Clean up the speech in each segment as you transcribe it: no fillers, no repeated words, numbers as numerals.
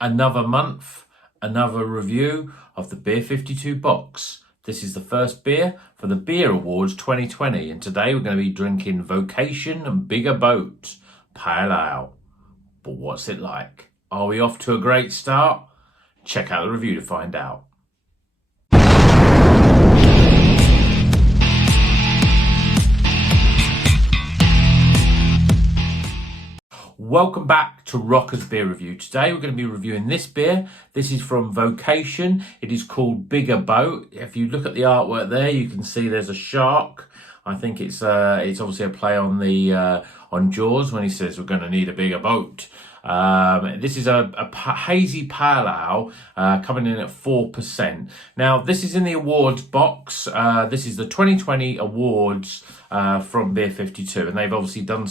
Another month, another review of the Beer52 box. This is the first beer for the Beer Awards 2020, and today we're going to be drinking Vocation and Bigger Boat Pale Ale. But what's it like? Are we off to a great start? Check out the review to find out. Welcome back to Rocker's Beer Review. Today we're going to be reviewing this beer. This is from Vocation. It is called Bigger Boat. If you look at the artwork there, you can see there's a shark. I think it's obviously a play on the on Jaws when he says we're going to need a bigger boat. This is a hazy pale ale coming in at 4%. Now, this is in the awards box. This is the 2020 awards from Beer52, and they've obviously done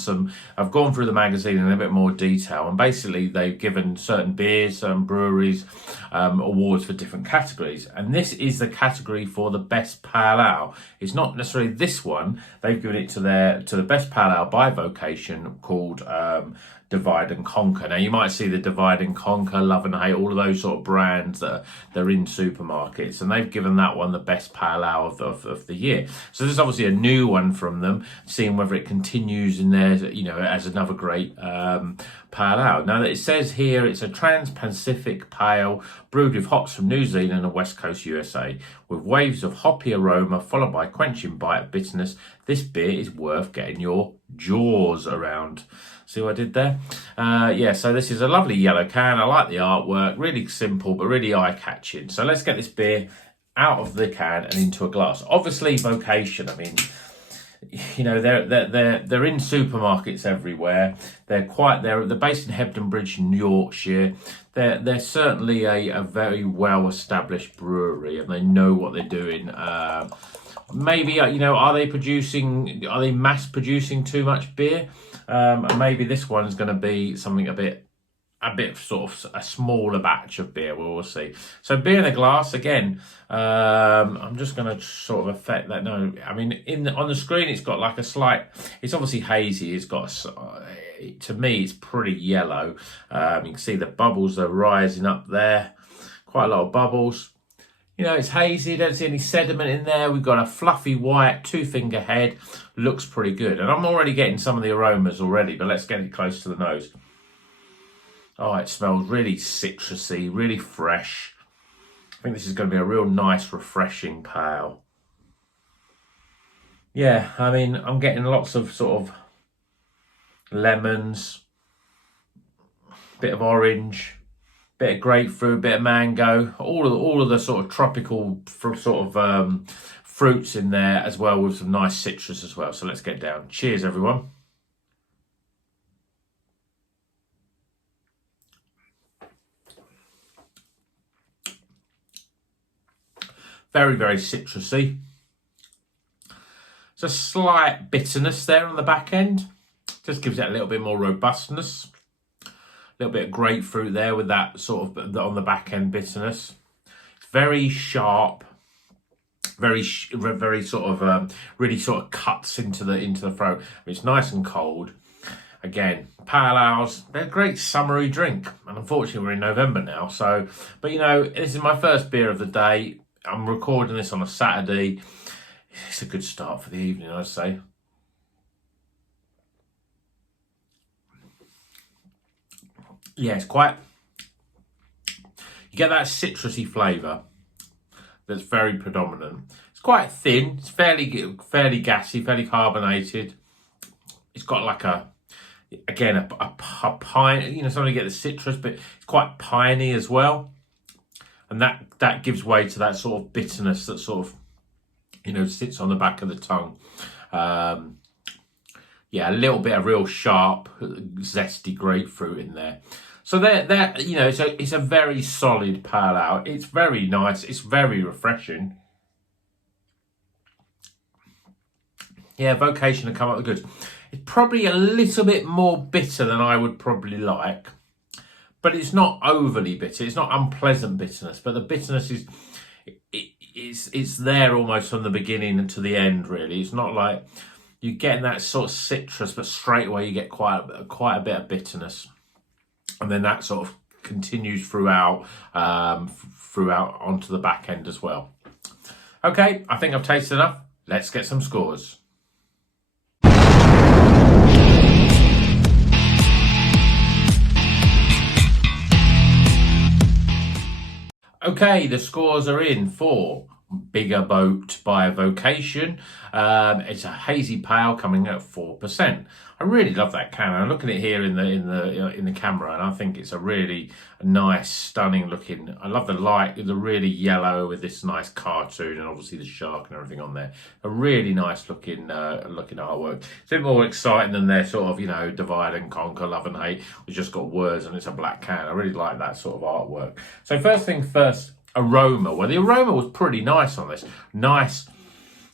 I've gone through the magazine in a bit more detail, and basically they've given certain beers, certain breweries awards for different categories, and this is the category for the best pale ale. It's not necessarily this one. They've given it to the best pale ale by Vocation called Divide and Conquer. Now, you might see the Divide and Conquer, Love and Hate, all of those sort of brands that they're in supermarkets, and they've given that one the best pale ale of the year. So this is obviously a new one from them, seeing whether it continues in there, as another great pale ale. Now, it says here it's a Trans-Pacific pale brewed with hops from New Zealand and West Coast USA, with waves of hoppy aroma followed by quenching bite of bitterness. This beer is worth getting your jaws around. See what I did there? So this is a lovely yellow can. I like the artwork, really simple but really eye-catching. So let's get this beer out of the can and into a glass. Obviously, Vocation, I mean, they're in supermarkets everywhere. They're based in Hebden Bridge, in Yorkshire. They're certainly a very well-established brewery, and they know what they're doing. Maybe are they mass producing too much beer? And maybe this one's going to be something a bit sort of a smaller batch of beer. We'll see. So beer in a glass again. I'm just going to sort of affect that. No, I mean on the screen it's got like a slight. It's obviously hazy. It's got to me it's pretty yellow. You can see the bubbles are rising up there. Quite a lot of bubbles. It's hazy, don't see any sediment in there. We've got a fluffy white 2-finger head. Looks pretty good. And I'm already getting some of the aromas already, but let's get it close to the nose. Oh, it smells really citrusy, really fresh. I think this is going to be a real nice, refreshing pale. Yeah, I mean, I'm getting lots of sort of lemons, bit of orange, bit of grapefruit, bit of mango, all of the sort of tropical sort of fruits in there as well, with some nice citrus as well. So let's get down. Cheers, everyone. Very, very citrusy. There's a slight bitterness there on the back end. Just gives it a little bit more robustness. A little bit of grapefruit there with that sort of on the back end bitterness. It's very sharp, very sort of really sort of cuts into the throat. I mean, it's nice and cold. Again, pale ales, they're a great summery drink, and unfortunately we're in November now. So, but this is my first beer of the day. I'm recording this on a Saturday. It's a good start for the evening, I'd say. Yeah, it's quite. You get that citrusy flavour that's very predominant. It's quite thin. It's fairly gassy, fairly carbonated. It's got like a pine. Something to get the citrus, but it's quite piney as well, and that gives way to that sort of bitterness that sort of sits on the back of the tongue. A little bit of real sharp, zesty grapefruit in there. So it's a very solid pale ale. It's very nice. It's very refreshing. Yeah, Vocation have come up with goods. It's probably a little bit more bitter than I would probably like, but it's not overly bitter. It's not unpleasant bitterness, but the bitterness it's there almost from the beginning to the end. Really, it's not like you're getting that sort of citrus, but straight away you get quite a bit of bitterness, and then that sort of continues throughout onto the back end as well. Okay, I think I've tasted enough. Let's get some scores. Okay, the scores are in for Bigger Boat by Vocation. It's a hazy pale coming at 4%. I really love that can. I'm looking at it here in the camera, and I think it's a really nice, stunning looking. I love the light, the really yellow with this nice cartoon, and obviously the shark and everything on there. A really nice looking artwork. It's a bit more exciting than their sort of divide and conquer, love and hate. We've just got words, and it's a black can. I really like that sort of artwork. So first thing first. Aroma. Well, the aroma was pretty nice on this. Nice,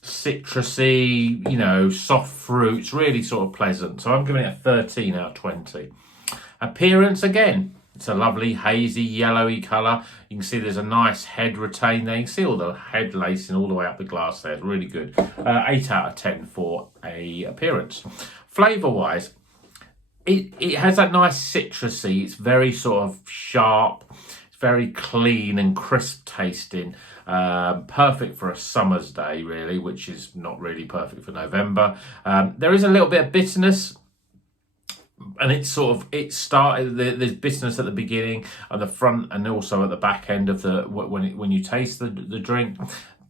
citrusy, soft fruits, really sort of pleasant. So I'm giving it a 13 out of 20. Appearance, again, it's a lovely hazy yellowy colour. You can see there's a nice head retain there. You can see all the head lacing all the way up the glass there. It's really good. 8 out of 10 for a appearance. Flavour-wise, it has that nice citrusy. It's very sort of sharp. Very clean and crisp tasting, perfect for a summer's day really, which is not really perfect for November. There is a little bit of bitterness, and there's bitterness at the beginning, at the front, and also at the back end of when you taste the drink.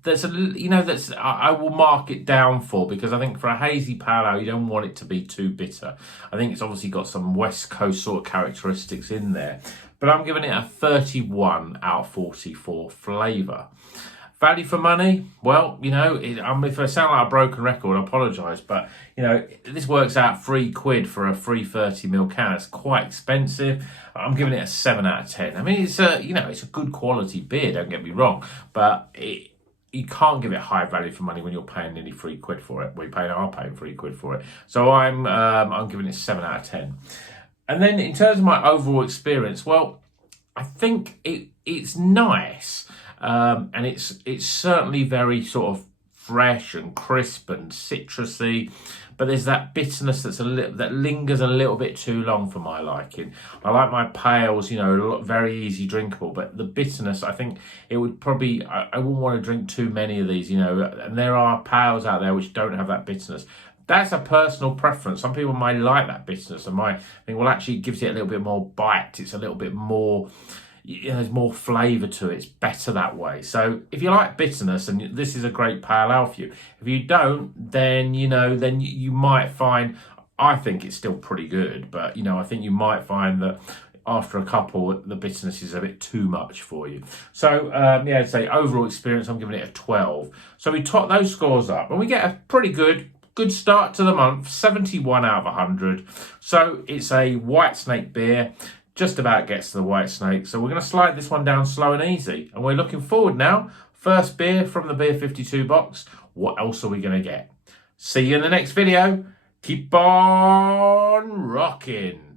There's I will mark it down for, because I think for a hazy pale ale you don't want it to be too bitter. I think it's obviously got some West Coast sort of characteristics in there, but I'm giving it a 31 out of 40 for flavour. Value for money, well, if I sound like a broken record, I apologise, but this works out £3 for a 330ml can. It's quite expensive. I'm giving it a 7 out of 10. I mean, it's a good quality beer, don't get me wrong, but you can't give it high value for money when you're paying nearly £3 for it. Are paying £3 for it. So I'm giving it 7 out of 10. And then in terms of my overall experience, well, I think it's nice, and it's certainly very sort of fresh and crisp and citrusy, but there's that bitterness that lingers a little bit too long for my liking. I like my pales, very easy drinkable, but the bitterness, I think it would probably, I wouldn't want to drink too many of these, and there are pales out there which don't have that bitterness. That's a personal preference. Some people might like that bitterness, and might think, well, actually it gives it a little bit more bite. It's a little bit more, there's more flavour to it. It's better that way. So if you like bitterness, and this is a great pale ale for you. If you don't, then you might find, I think it's still pretty good, but I think you might find that after a couple, the bitterness is a bit too much for you. So I'd say overall experience, I'm giving it a 12. So we top those scores up, and we get a pretty good start to the month, 71 out of 100. So it's a White Snake beer, just about gets to the White Snake. So we're going to slide this one down slow and easy. And we're looking forward now. First beer from the Beer52 box. What else are we going to get? See you in the next video. Keep on rocking.